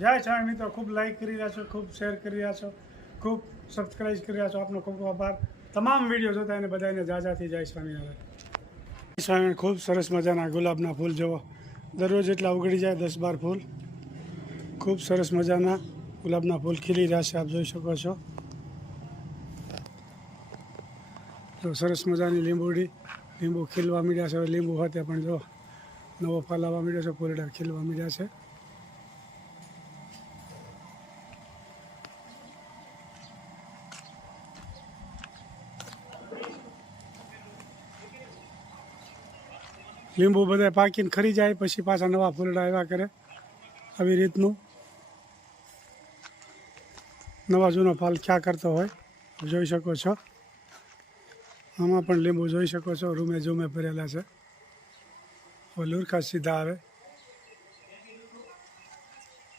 જય સ્વામી મિત્રો, ખૂબ લાઈક કરી રહ્યા છો, ખૂબ શેર કરી રહ્યા છો, ખૂબ સબસ્ક્રાઈબ કરી રહ્યા છો. આપનો ખૂબ આભાર. તમામ વીડિયો જોતા એને બધાને જાજાથી જય સ્વામિનારાયણ. સ્વામી ખૂબ સરસ મજાના ગુલાબના ફૂલ જુઓ. દરરોજ એટલા ઉગડી જાય દસ બાર ફૂલ. ખૂબ સરસ મજાના ગુલાબના ફૂલ ખીલી રહ્યા છે, આપ જોઈ શકો છો. જો સરસ મજાની લીંબુડી લીંબુ ખીલવા મીડ્યા છે. લીંબુ હોતે પણ જો નવો ફળ આવવા માંડ્યો છે, ફૂલડા ખીલવા મીડ્યા છે. લીંબુ બધા પાકીને ખરી જાય, પછી પાછા નવા ફૂલડા આવ્યા કરે. આવી રીતનું. નવા જૂનો ફાલ ક્યાં કરતો હોય, જોઈ શકો છો. આમાં પણ લીંબુ જોઈ શકો છો, રૂમે જૂમે ભરેલા છે. હવે લુરખા સીધા આવે.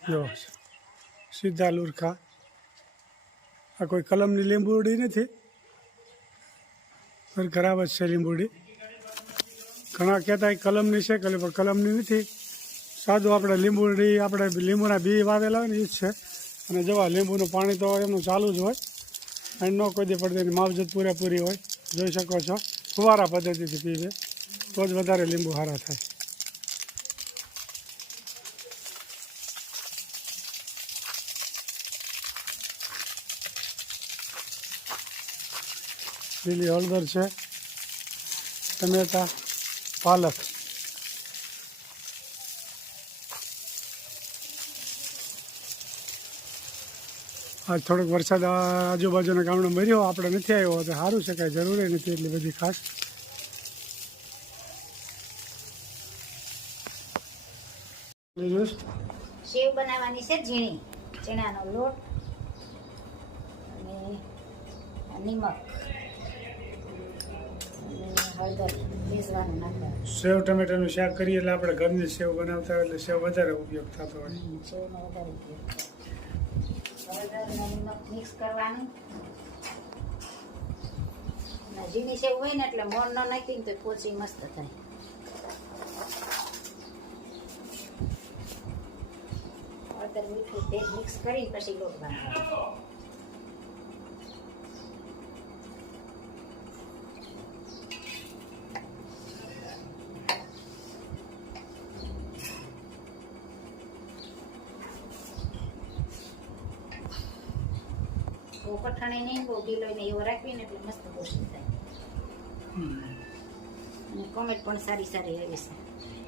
જો, સીધા લુરખા. આ કોઈ કલમની લીંબુડી નથી. પણ ખરાબ જ છે લીંબુડી. ઘણા કહેતા કલમની છે, કલી પણ કલમની નથી. સાદું આપણે લીંબુની આપણે લીંબુના બી વાવેલા હોય ને એ જ છે. અને જોવા લીંબુનું પાણી તો એમનું ચાલુ જ હોય. અને ન કોઈ દે પડતી માવજત પૂરેપૂરી હોય. જોઈ શકો છો. ફુવારા પદ્ધતિથી પીવે તો જ વધારે લીંબુ સારા થાય. લીલી હળદર છે, ટમેટા પાલક આજ થોડોક વરસાદ આજુબાજુના ગામડે મર્યો આપણે નથી આવ્યો તો સારું છે કાંઈ જરૂરી નથી એટલી બધી ખાસ। સેવ બનાવવાની છે ઝીણી, ચણાનો લોટ અને નિમક. હળદર ભેજવાનું નાખવાનું. સેવ ટમેટાનું શાક કરીએ એટલે આપણે ઘરની સેવ બનાવતા હોય એટલે સેવ વધારે ઉપયોગ થતો હોય. સેવનો વધારે ઉપયોગ. હળદર અને નિમક મિક્સ કરવાનું. ઝીણી સેવ હોય ને એટલે મોણ ન નાખીને તો પોચી મસ્ત થાય. હળદર મીઠું તેલ મિક્સ કરી પછી લોટ બાંધવાનો બહુ નહીં બહુ ઢીલો ને એવો રાખીને એટલે મસ્ત પોષણ થાય અને કોમેન્ટ પણ સારી સારી આવી છે.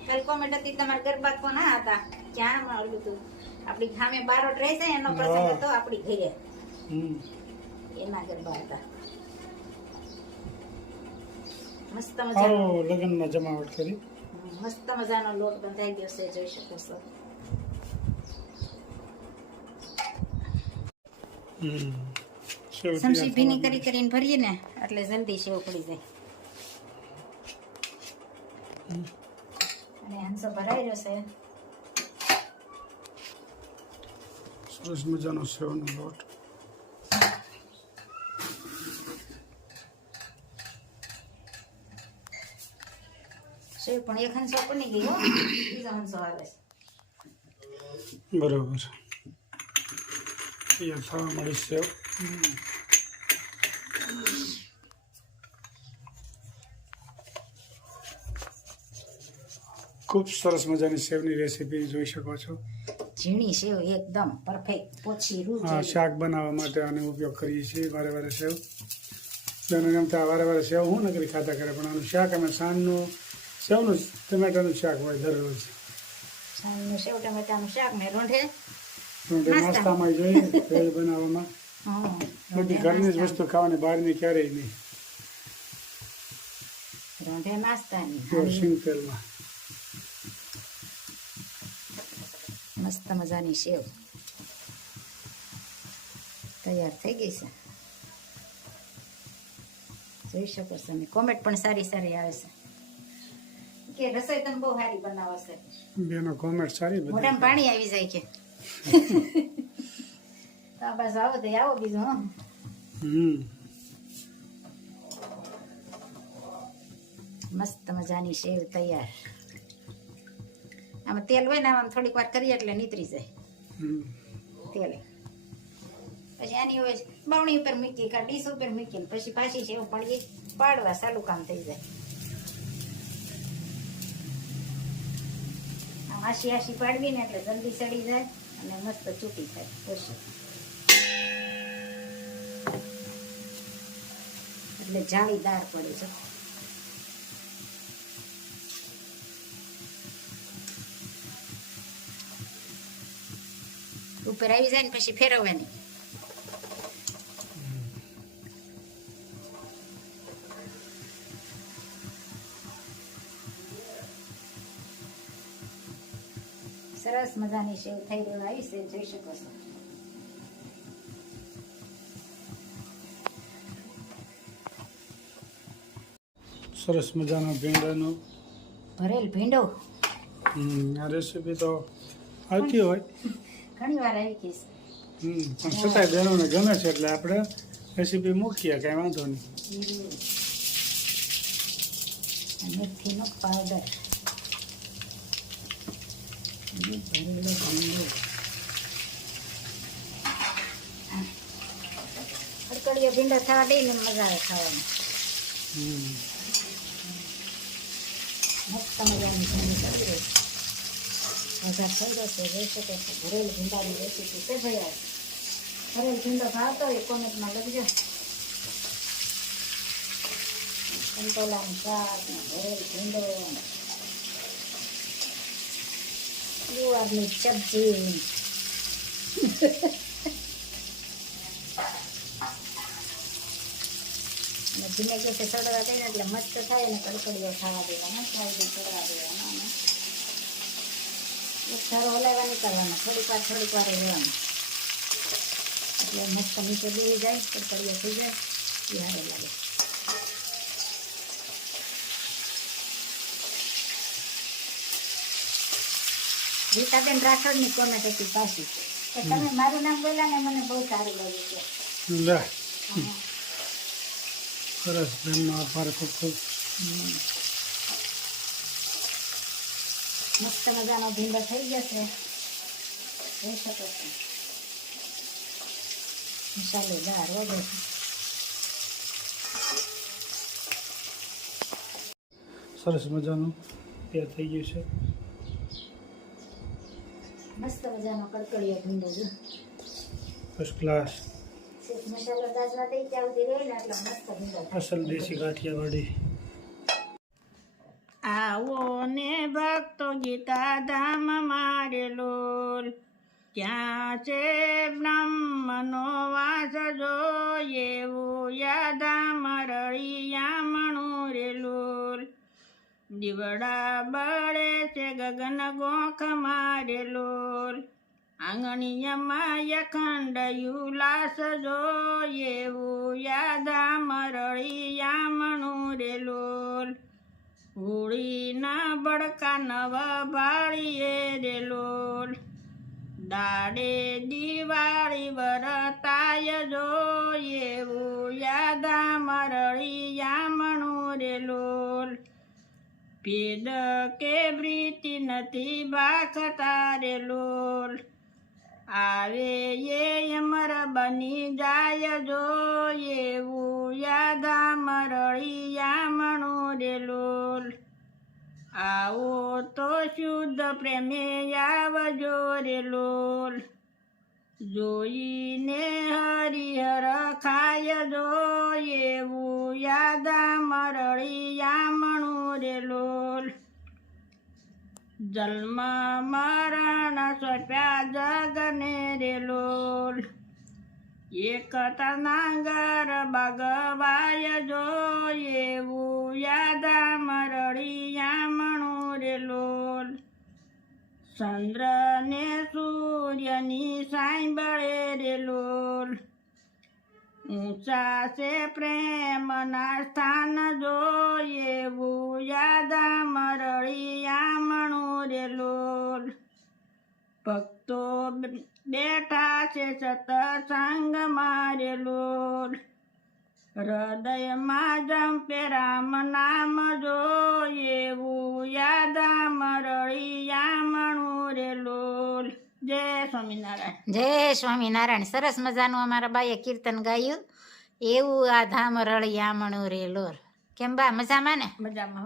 કાલ કોમેન્ટ હતી તમારા ગરબા તો ના હતા? ક્યાં મળ્યું હતું? આપણી ગામે બારોટ રહે છે એનો પ્રસંગ હતો આપણી ઘરે. એના ગરબા હતા. મસ્ત મજા મજાનો લગ્નમાં જમાવટ કરી. મસ્ત મજાનો લોટ બંધાઈ ગયો છે જોઈ શકો છો. હમ. સેવ સમસી તૈયાર ભીની થવા કરી કરીને ભરીએ ને એટલે જલ્દી સેવ પડી જાય. અને હંસો ભરાઈ રહ્યો છે. સરસ મજાનો સેવનો લોટ. સેવ પણ એક હંસો બની ગઈ હો. બીજો હંસો આવે છે. બરોબર. તૈયાર થવા મળી સેવ ખૂબ સરસ મજાની સેવની રેસીપી જોઈ શકો છો. ઝીણી સેવ એકદમ પરફેક્ટ રૂ આ શાક બનાવવા માટે આનો ઉપયોગ કરીએ છીએ વારે વારે સેવ. બેનો ત્યાં વારે વારે સેવ હું નકરી ખાતા કરે પણ આનું શાક અમે સાંજનું સેવનું ટમેટાનું શાક હોય દરરોજ. સાંજનું સેવ ટમેટાનું શાક ને રોંઢે. રોંઢે નાસ્તામાં. જોઈએ બનાવવામાં. હં, બધી ઘરની જ વસ્તુ ખાવાની બહારની ક્યારેય નહીં રોંઢે નાસ્તાની સિંગ તેલમાં મસ્ત મજાની સેવ તૈયાર થઈ ગઈ છે જોઈ શકો છો ને કોમેન્ટ પણ સારી સારી આવે છે કે રસોઈ તમે બહુ સારી બનાવો છે બેનો કોમેન્ટ સારી મોઢામાં પાણી આવી જાય કે આ બસ આવો તો આવો બીજું હમ મસ્ત મજાની સેવ તૈયાર. આમાં તેલ હોય ને આમાં થોડીક વાર કરીએ એટલે નીતરી જાય. તેલે. પછી આની હોય બાવણી ઉપર મૂકી કા ડીશ ઉપર મૂકીને પછી પાછી સેવ પડીએ પાડવા સાલું કામ થઈ જાય. આશી આશી પાડવી ને એટલે જલ્દી સડી જાય અને મસ્ત ચૂટી થાય. પછી એટલે જાળીદાર પડે છે. ઉપર આવી જાય ને પછી ફેરવવાની. સરસ મજાની સેવ થઈ ગયો આવી છે જોઈ શકો છો. સરસ મજાનો ભીંડાનો. ભરેલ ભીંડો? આ રેસીપી તો આવતી હોય. ઘણી વાર આવી ગઈ હમ, પણ છતાંય બહેનોને ગમે છે એટલે આપણે રેસીપી મૂકીએ કાંઈ વાંધો નહીં. મેથીનો પાવડર ભરેલો ભીંડો. ભીંડો થવા દઈને મજા આવે ખાવાની. હમ. મસ્ત મજાની ભીંડી કરી રહી વઘાર થઈ છે જોઈ શકો છો ભરેલ ભીંડાની રેસીપી છે ભાઈ ભરેલ ભીંડો ભાવતો હોય કોમેન્ટમાં લખજો કંટોલાનું શાક ભરેલ ભીંડો ધીમે ગેસે સડવા દે એટલે મસ્ત થાય ને કડકડીઓ ખાવા દેવાના સાઈડ ચડવા દેવાના અને એક સારો હલાવવા નીકળવાનો થોડીક વાર થોડીક વાર રહેવાનું એટલે મસ્ત નીચે દેવી જાય કડકડીઓ થઈ જાય એ હારે લાગે. રીતાબેન રાઠોડની કોમેન્ટ હતી પાછી. તમે મારું નામ બોલ્યા ને મને બહુ સારું લાગ્યું છે. સરસ બ્રહ્મા આભાર ખૂબ ખૂબ. મસ્ત મજાનો ભીંડો થઈ જશે જોઈ શકો છો. મસાલેદાર વગર સરસ મજાનું તૈયાર થઈ ગયું છે. મસ્ત મજાનો કડકડીયો ભીંડો જો ફર્સ્ટ ક્લાસ અસલ દેશી ગાંઠિયાવાડી. આવો ને ભક્તો ગીતા ધામ મારે લોલ. ત્યાં છે બ્રહ્મનો વાસ જો એવું યાદામ રળિયામણું રે લોલ. દીવડા બળે છે ગગન ગોખ મારે લોલ. આંગણીયમાં અખંડ યુલાસ જો એવું યાદામ રળિયામણું રે લોલ હોળીના બડકા નવ ભાળીએ રે લોલ દાડે દિવાળી વરતાય જો એવું યાદા મરળી યામણું રે લોલ ભેદ કે પ્રીતિ નથી બાખતા રે આવે એ અમર બની જાય જો એવું યાદા મરળી રેલોલ આવો તો શુદ્ધ પ્રેમે આવજો રેલોલ જોઈને હરિહર ખાય જો એવું યાદા મરળી યામણું રે લોલ. જન્મ મરણ સોપ્યા જગને રેલોલ એક તનાગર બગવાય જો એવું યાદા મરળી યામણું રે લોલ. ચંદ્ર ને સૂર્યની સાંભળે રે લોલ. ઊંચા છે પ્રેમના સ્થાન જો એવું યાદા મરળી આમણું રે લોલ. ભક્તો બેઠા છે સતસંગ મારે લોલ. હૃદયમાં જંપે રામ નામ જો યાદા મરળી આમણું રે લોલ. જય સ્વામિનારાયણ. જય સ્વામિનારાયણ. સરસ મજાનું અમારા બાઈએ કીર્તન ગાયું. એવું આ ધામ રળિયામણું રે લોર. કેમ બા મજામાં ને? મજામાં.